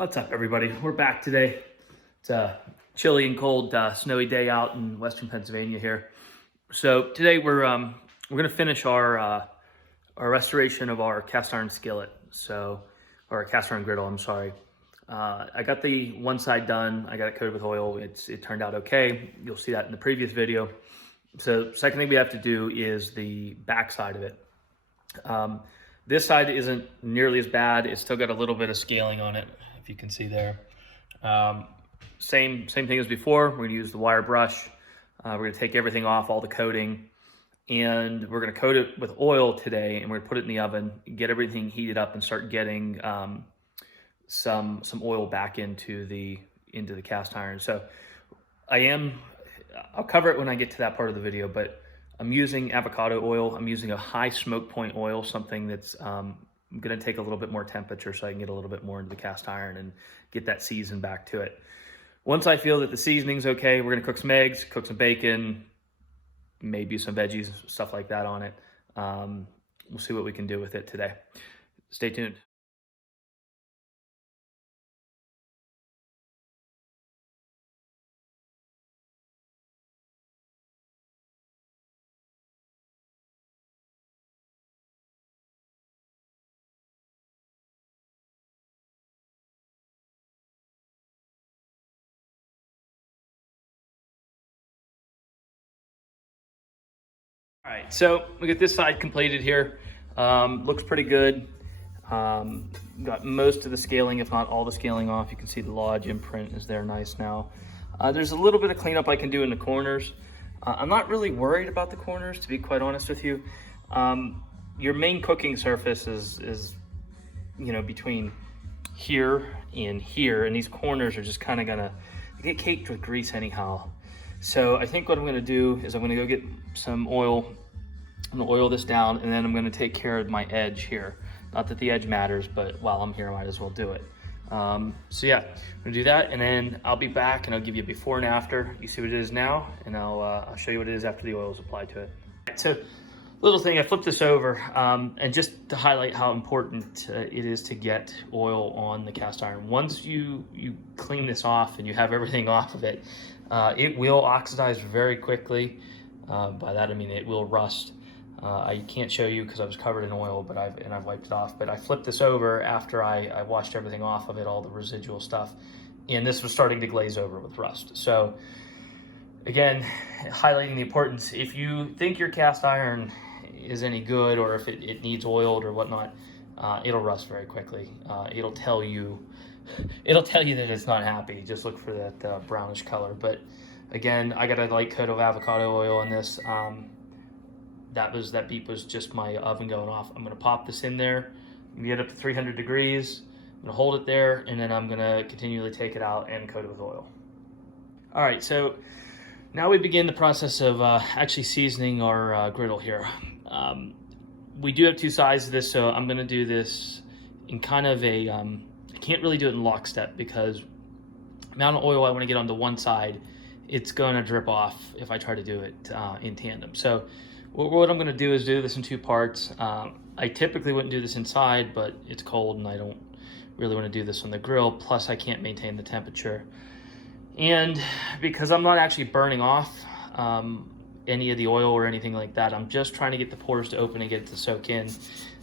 What's up, everybody? We're back today. It's a chilly and cold, snowy day out in western Pennsylvania here. So today we're gonna finish our restoration of our cast iron skillet. Or cast iron griddle. I'm sorry. I got the one side done. I got it coated with oil. It turned out okay. You'll see that in the previous video. So second thing we have to do is the back side of it. This side isn't nearly as bad. It's still got a little bit of scaling on it, if you can see there. Same thing as before. We're going to use the wire brush. We're going to take everything off, all the coating, and we're going to coat it with oil today, and we're going to put it in the oven, get everything heated up, and start getting some oil back into the cast iron. So I'll cover it when I get to that part of the video, but I'm using avocado oil. I'm using a high smoke point oil, something that's going to take a little bit more temperature so I can get a little bit more into the cast iron and get that season back to it. Once I feel that the seasoning's okay, we're going to cook some eggs, cook some bacon, maybe some veggies, stuff like that on it. We'll see what we can do with it today. Stay tuned. All right, so we get this side completed here. Looks pretty good. Got most of the scaling, if not all the scaling off. You can see the Lodge imprint is there nice now. There's a little bit of cleanup I can do in the corners. I'm not really worried about the corners, to be quite honest with you. Your main cooking surface is between here, and these corners are just kind of gonna get caked with grease anyhow. So I think what I'm gonna do is I'm gonna go get some oil. I'm gonna oil this down, and then I'm gonna take care of my edge here. Not that the edge matters, but while I'm here, I might as well do it. So yeah, I'm gonna do that, and then I'll be back and I'll give you a before and after. You see what it is now, and I'll show you what it is after the oil is applied to it. So, little thing, I flipped this over, and just to highlight how important it is to get oil on the cast iron. Once you clean this off and you have everything off of it, it will oxidize very quickly. By that I mean it will rust. I can't show you because I was covered in oil, but I've wiped it off. But I flipped this over after I washed everything off of it, all the residual stuff, and this was starting to glaze over with rust. So again, highlighting the importance. If you think your cast iron is any good, or if it needs oiled or whatnot, it'll rust very quickly. It'll tell you that it's not happy. Just look for that brownish color. But again, I got a light coat of avocado oil on this. That beep was just my oven going off. I'm gonna pop this in there, get up to 300 degrees. I'm gonna hold it there, and then I'm gonna continually take it out and coat it with oil. All right, so now we begin the process of actually seasoning our griddle here. We do have two sides of this, so I'm gonna do this in kind of a, I can't really do it in lockstep because the amount of oil I wanna get onto one side, it's gonna drip off if I try to do it in tandem. So what I'm gonna do is do this in two parts. I typically wouldn't do this inside, but it's cold and I don't really wanna do this on the grill, plus I can't maintain the temperature. And because I'm not actually burning off any of the oil or anything like that, I'm just trying to get the pores to open and get it to soak in.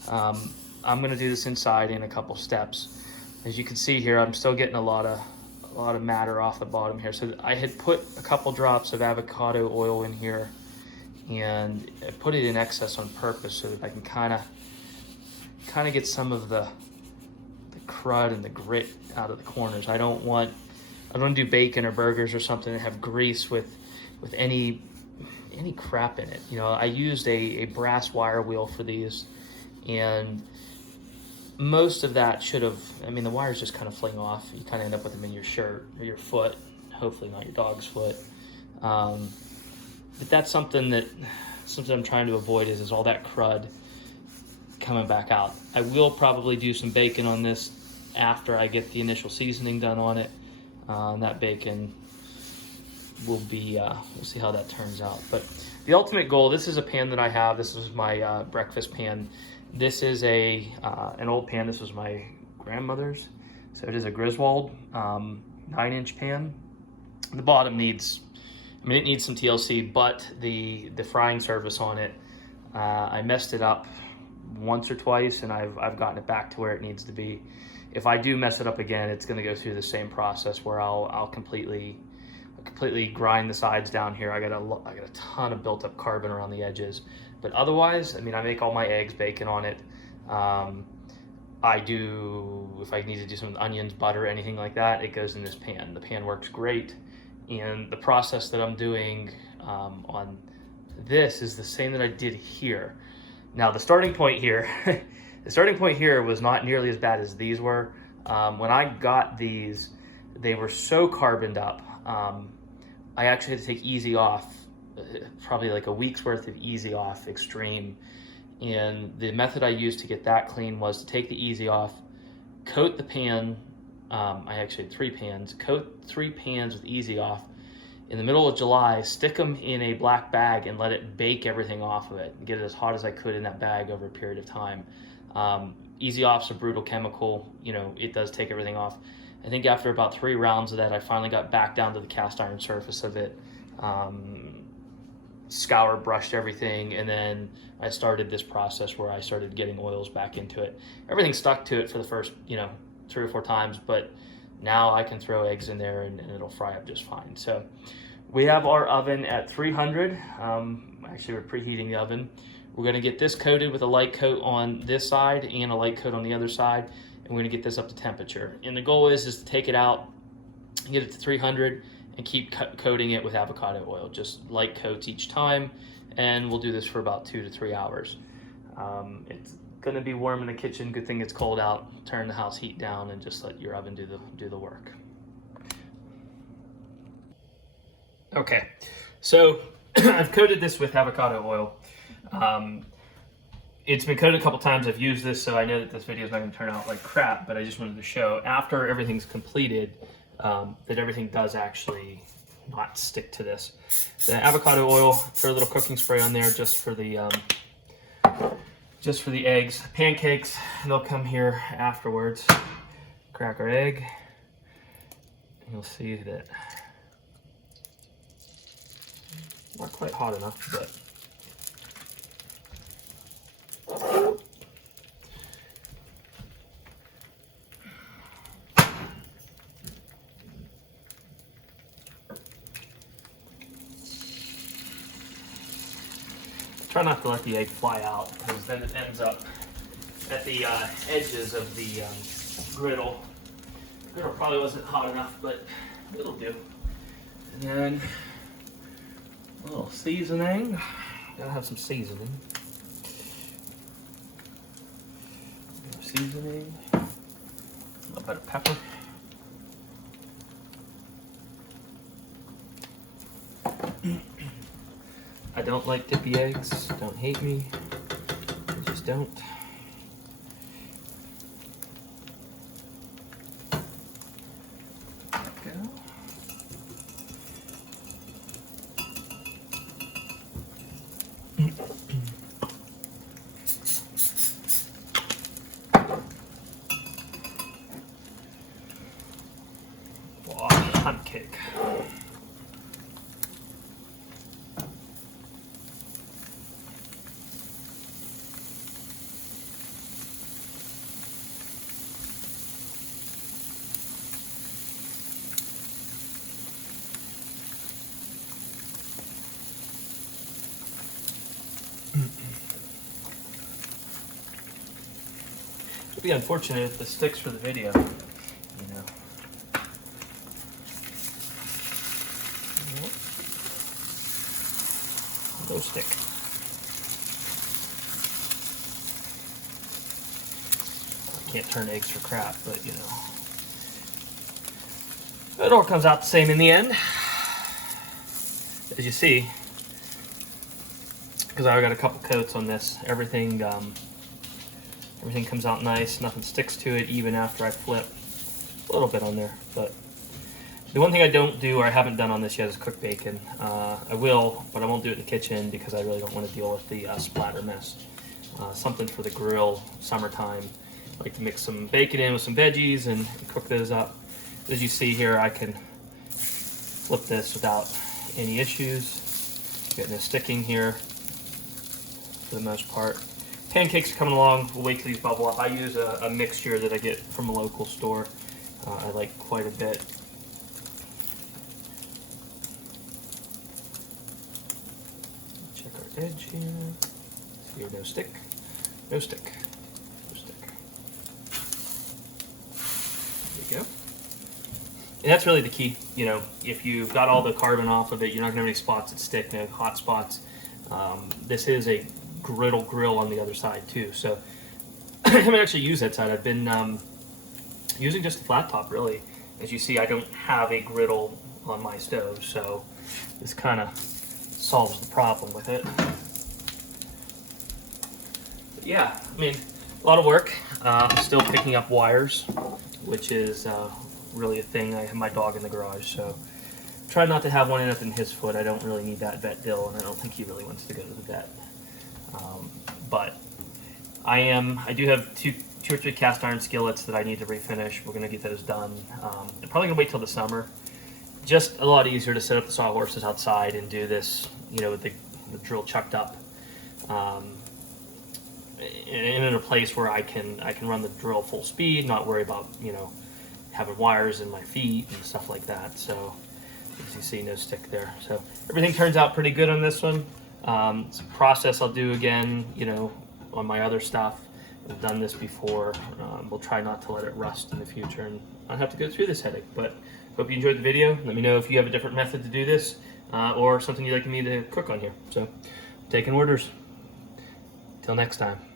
I'm gonna do this inside in a couple steps. As you can see here, I'm still getting a lot of matter off the bottom here. So I had put a couple drops of avocado oil in here, and I put it in excess on purpose so that I can kind of get some of the crud and the grit out of the corners. I don't want to do bacon or burgers or something and have grease with any crap in it. I used a brass wire wheel for these, and most of that should have, the wires just kind of fling off. You kind of end up with them in your shirt or your foot, hopefully not your dog's foot. But that's something I'm trying to avoid is all that crud coming back out. I will probably do some bacon on this after I get the initial seasoning done on it. That bacon will be, we'll see how that turns out. But the ultimate goal, this is a pan that I have. This is my breakfast pan. This is an old pan. This was my grandmother's. So it is a Griswold 9-inch pan. The bottom needs, I mean, it needs some TLC, but the frying surface on it, I messed it up once or twice, and I've gotten it back to where it needs to be. If I do mess it up again, it's going to go through the same process where I'll completely grind the sides down here. I got a ton of built up carbon around the edges, but otherwise, I mean, I make all my eggs, bacon on it. I do, if I need to do some onions, butter, anything like that, it goes in this pan. The pan works great, and the process that I'm doing on this is the same that I did here. Now the starting point here, the starting point here was not nearly as bad as these were. When I got these, they were so carboned up. I actually had to take easy off, probably like a week's worth of easy off extreme. And the method I used to get that clean was to take the easy off, coat the pan. I actually had 3 pans, coat 3 pans with easy off. In the middle of July, stick them in a black bag and let it bake everything off of it. Get it as hot as I could in that bag over a period of time. Easy off's a brutal chemical, you know, it does take everything off. I think after about 3 rounds of that, I finally got back down to the cast iron surface of it. Scoured, brushed everything, and then I started this process where I started getting oils back into it. Everything stuck to it for the first, 3 or 4 times, but now I can throw eggs in there and it'll fry up just fine. So we have our oven at 300. Actually, we're preheating the oven. We're gonna get this coated with a light coat on this side and a light coat on the other side, and we're gonna get this up to temperature. And the goal is to take it out, get it to 300, and keep coating it with avocado oil, just light coats each time, and we'll do this for about 2 to 3 hours. It's gonna be warm in the kitchen. Good thing it's cold out. Turn the house heat down and just let your oven do the work. Okay, so I've coated this with avocado oil. It's been coated a couple times. I've used this, so I know that this video is not gonna turn out like crap, but I just wanted to show after everything's completed, that everything does actually not stick to this. The avocado oil, throw a little cooking spray on there just for the eggs. Pancakes, they'll come here afterwards. Crack our egg. You'll see that not quite hot enough, but try not to let the egg fly out, because then it ends up at the edges of the griddle. The griddle probably wasn't hot enough, but it'll do. And then a little seasoning. Gotta have some seasoning. Seasoning. A little bit of pepper. I don't like dippy eggs. Don't hate me. I just don't. There we go. Wow, hot cake. It'd be unfortunate if this sticks for the video, you know. No stick. I can't turn eggs for crap, but you know. It all comes out the same in the end. As you see, because I got a couple coats on this, everything comes out nice, nothing sticks to it even after I flip. A little bit on there, but the one thing I don't do, or I haven't done on this yet, is cook bacon. I will, but I won't do it in the kitchen because I really don't want to deal with the splatter mess. Something for the grill, summertime. I like to mix some bacon in with some veggies and cook those up. As you see here, I can flip this without any issues. Getting no sticking here for the most part. Pancakes are coming along. We'll wait till these bubble up. I use a mixture that I get from a local store. I like quite a bit. Check our edge here. See here, no stick, no stick, no stick. There you go. And that's really the key. You know, if you've got all the carbon off of it, you're not gonna have any spots that stick, no hot spots. This is a griddle grill on the other side too, so I haven't actually used that side. I've been using just a flat top, really. As you see, I don't have a griddle on my stove, so this kind of solves the problem with it. But yeah, I mean, a lot of work. I'm still picking up wires, which is really a thing. I have my dog in the garage, so try not to have one end up in his foot. I don't really need that vet bill, and I don't think he really wants to go to the vet. But I do have two or three cast iron skillets that I need to refinish. We're gonna get those done. I'm probably gonna wait till the summer. Just a lot easier to set up the sawhorses outside and do this, you know, with the drill chucked up, in a place where I can run the drill full speed, not worry about, you know, having wires in my feet and stuff like that. So as you see, no stick there. So everything turns out pretty good on this one. It's a process I'll do again, you know, on my other stuff. I've done this before. We'll try not to let it rust in the future and not have to go through this headache. But hope you enjoyed the video. Let me know if you have a different method to do this or something you'd like me to cook on here. So, taking orders. Till next time.